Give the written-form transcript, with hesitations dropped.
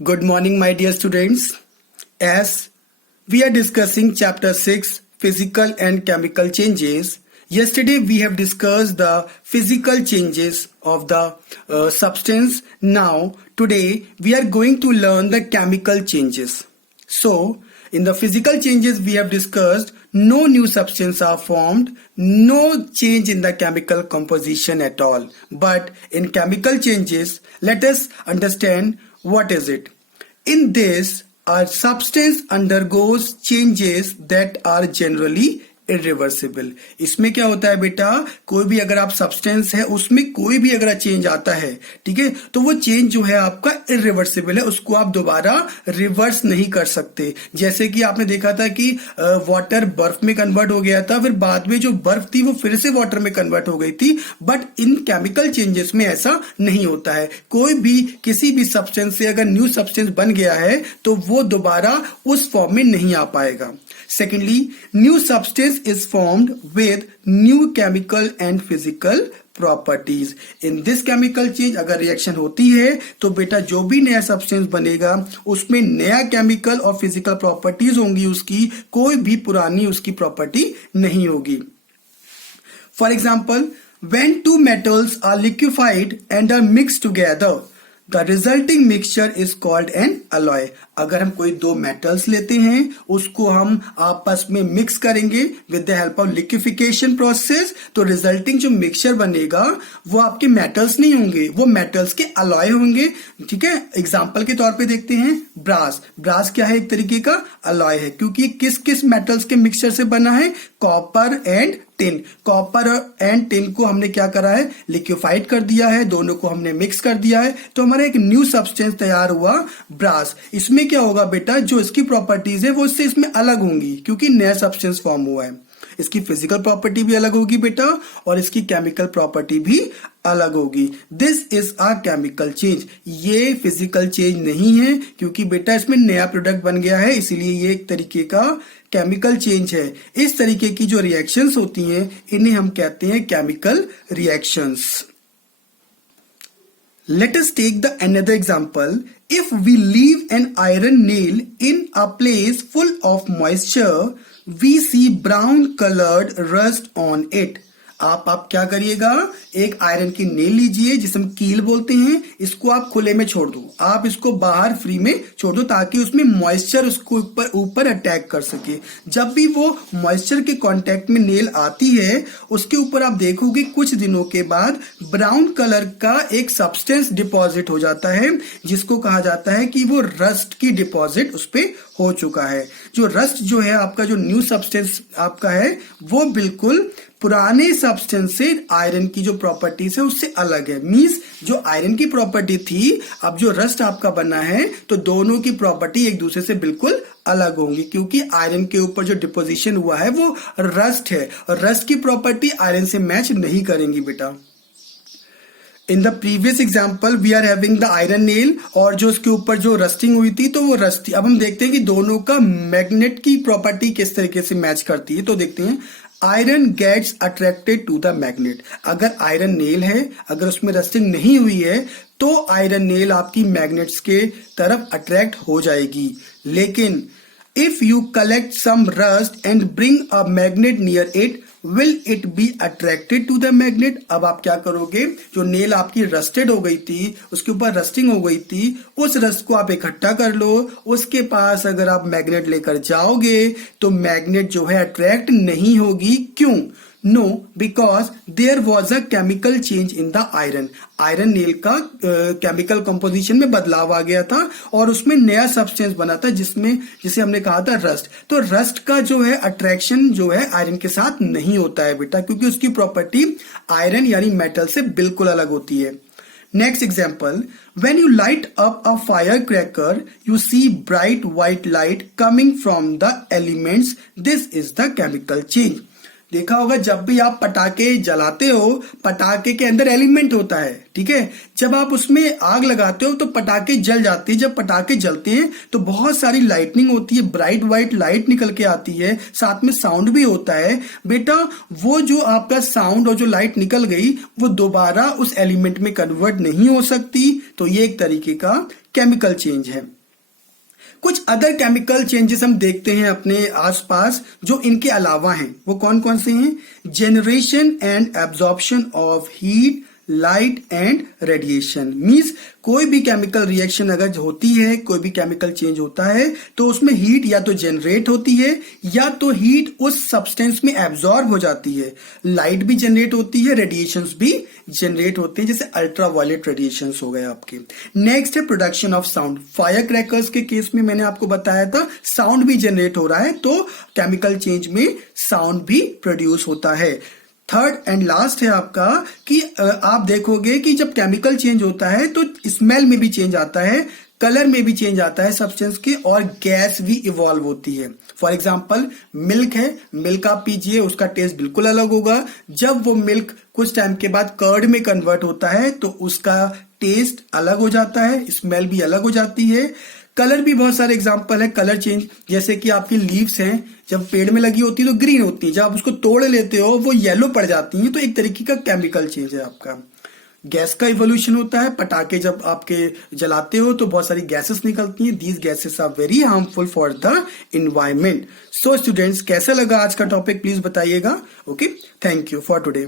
Good morning, my dear students. As we are discussing chapter 6, physical and chemical changes, yesterday we have discussed the physical changes of the substance. Now, today we are going to learn the chemical changes. So, in the physical changes we have discussed, no new substance are formed, no change in the chemical composition at all. But in chemical changes, let us understand what is it. In this, a substance undergoes changes that are generally irreversible. इसमें क्या होता है बेटा, कोई भी अगर आप substance है उसमें कोई भी अगर चेंज आता है, ठीक है, तो वो चेंज जो है आपका इरिवर्सिबल है, उसको आप दोबारा रिवर्स नहीं कर सकते। जैसे कि आपने देखा था कि वाटर बर्फ में कन्वर्ट हो गया था, फिर बाद में जो बर्फ थी वो फिर से वाटर में कन्वर्ट हो गई थी। बट इन केमिकल चेंजेस में ऐसा नहीं होता है। कोई भी किसी भी सब्सटेंस से अगर न्यू सब्सटेंस बन गया है तो वो दोबारा उस फॉर्म में नहीं आ पाएगा। Secondly, new substance is formed with new chemical and physical properties. In this chemical change अगर रिएक्शन होती है तो बेटा जो भी नया सब्सटेंस बनेगा उसमें नया केमिकल और फिजिकल प्रॉपर्टीज होंगी उसकी, कोई भी पुरानी उसकी प्रॉपर्टी नहीं होगी। For example, when two metals are liquefied and are mixed together, the resulting mixture is called an alloy. अगर हम कोई दो मेटल्स लेते हैं उसको हम आपस में मिक्स करेंगे with the help of liquefaction process, तो रिजल्टिंग जो मिक्सचर बनेगा वो आपके मेटल्स नहीं होंगे, वो मेटल्स के अलॉय होंगे। ठीक है, एग्जांपल के तौर पे देखते हैं ब्रास। ब्रास क्या है, एक तरीके का अलॉय है, क्योंकि किस किस मेटल्स के मिक्सचर से बना है, copper and tin. Copper and tin को हमने क्या करा है, लिक्विफाइड कर दिया है, दोनों को हमने मिक्स कर दिया है, तो हमारा एक न्यू सब्सटेंस तैयार हुआ ब्रास। इसमें क्या होगा बेटा, जो इसकी प्रॉपर्टीज है वो इससे इसमें अलग होंगी क्योंकि नया सब्सटेंस फॉर्म हुआ है। इसकी फिजिकल प्रॉपर्टी भी अलग होगी बेटा और इसकी केमिकल प्रॉपर्टी भी अलग होगी। This is a chemical change. ये फिजिकल चेंज नहीं है क्योंकि बेटा इसमें नया प्रोडक्ट बन गया है, इसीलिए ये एक तरीके का केमिकल चेंज है। इस तरीके की जो रिएक्शंस होती हैं इन्हें हम कहते हैं chemical reactions. Let us take the another example. If we leave an iron nail in a place full of moisture, we see brown colored rust on it. आप क्या करिएगा, एक आयरन की नेल लीजिए जिसे हम कील बोलते हैं, इसको आप खुले में छोड़ दो, आप इसको बाहर फ्री में छोड़ दो ताकि उसमें मॉइस्चर उसको ऊपर अटैक कर सके। जब भी वो मॉइस्चर के कांटेक्ट में नेल आती है उसके ऊपर आप देखोगे कुछ दिनों के बाद ब्राउन कलर का एक सब्सटेंस डिपॉजिट हो जाता है, जिसको कहा जाता है कि वो रस्ट की डिपॉजिट उस पर हो चुका है। जो रस्ट जो है आपका, जो न्यू सब्सटेंस आपका है, वो बिल्कुल पुराने सब्सटेंस से आयरन की जो प्रॉपर्टीज है उससे अलग है। मींस जो आयरन की प्रॉपर्टी थी, अब जो रस्ट आपका बना है तो दोनों की प्रॉपर्टी एक दूसरे से बिल्कुल अलग होंगी क्योंकि आयरन के ऊपर जो डिपोजिशन हुआ है वो रस्ट है और रस्ट की प्रॉपर्टी आयरन से मैच नहीं करेंगी बेटा। In the previous example we are having the iron nail और जो उसके ऊपर जो रस्टिंग हुई थी तो वो रस्ट थी। अब हम देखते हैं कि दोनों का मैग्नेट की प्रॉपर्टी किस तरीके से मैच करती है। तो देखते हैं, iron gets attracted to the magnet. अगर आयरन नेल है, अगर उसमें रस्टिंग नहीं हुई है तो आयरन नेल आपकी मैग्नेट्स के तरफ अट्रैक्ट हो जाएगी। लेकिन if you collect some rust and bring a magnet near it, will it be attracted to the magnet? अब आप क्या करोगे, जो नेल आपकी रस्टेड हो गई थी, उसके ऊपर रस्टिंग हो गई थी, उस रस्ट को आप इकट्ठा कर लो, उसके पास अगर आप मैग्नेट लेकर जाओगे तो मैग्नेट जो है अट्रैक्ट नहीं होगी। क्यों? No, because there was a chemical change in the iron. Iron nail का केमिकल कंपोजिशन में बदलाव आ गया था और उसमें नया सब्सटेंस बना था जिसे हमने कहा था रस्ट। तो रस्ट का जो है अट्रैक्शन जो है आयरन के साथ नहीं होता है बेटा, क्योंकि उसकी प्रॉपर्टी आयरन यानी मेटल से बिल्कुल अलग होती है। Next example, when you light up a firecracker, you see bright white light coming from the elements. This is the chemical change. देखा होगा जब भी आप पटाखे जलाते हो, पटाखे के अंदर एलिमेंट होता है, ठीक है। जब आप उसमें आग लगाते हो तो पटाखे जल जाते हैं। जब पटाखे जलते हैं तो बहुत सारी लाइटनिंग होती है, ब्राइट व्हाइट लाइट निकल के आती है, साथ में साउंड भी होता है। बेटा वो जो आपका साउंड और जो लाइट निकल गई वो दोबारा उस एलिमेंट में कन्वर्ट नहीं हो सकती, तो ये एक तरीके का केमिकल चेंज है। कुछ अदर केमिकल चेंजेस हम देखते हैं अपने आसपास जो इनके अलावा हैं, वो कौन कौन से हैं? Generation and absorption of heat, light and radiation. Means कोई भी केमिकल रिएक्शन अगर होती है, कोई भी केमिकल चेंज होता है तो उसमें हीट या तो जनरेट होती है या तो हीट उस सब्सटेंस में एब्जॉर्ब हो जाती है, लाइट भी जनरेट होती है, रेडिएशंस भी जनरेट होते हैं, जैसे अल्ट्रा वायलेट रेडिएशंस हो गए आपके। नेक्स्ट है production of sound. Fire crackers के केस में मैंने आपको बताया था साउंड भी जनरेट हो रहा है, तो केमिकल चेंज में साउंड भी प्रोड्यूस होता है। थर्ड एंड लास्ट है आपका कि आप देखोगे कि जब केमिकल चेंज होता है तो स्मेल में भी चेंज आता है, कलर में भी चेंज आता है सब्सटेंस के, और गैस भी इवॉल्व होती है। फॉर एग्जाम्पल मिल्क है, मिल्क आप पीजिए, उसका टेस्ट बिल्कुल अलग होगा। जब वो मिल्क कुछ टाइम के बाद कर्ड में कन्वर्ट होता है तो उसका टेस्ट अलग हो जाता है, स्मेल भी अलग हो जाती है। कलर भी बहुत सारे एग्जाम्पल है कलर चेंज, जैसे कि आपकी लीव्स हैं, जब पेड़ में लगी होती है तो ग्रीन होती है, जब आप उसको तोड़ लेते हो वो येलो पड़ जाती हैं, तो एक तरीके का केमिकल चेंज है आपका। गैस का इवोल्यूशन होता है, पटाखे जब आपके जलाते हो तो बहुत सारी गैसेस निकलती हैं, these gases are very harmful for the environment. So students, कैसा लगा आज का टॉपिक प्लीज बताइएगा। Okay, thank you for today.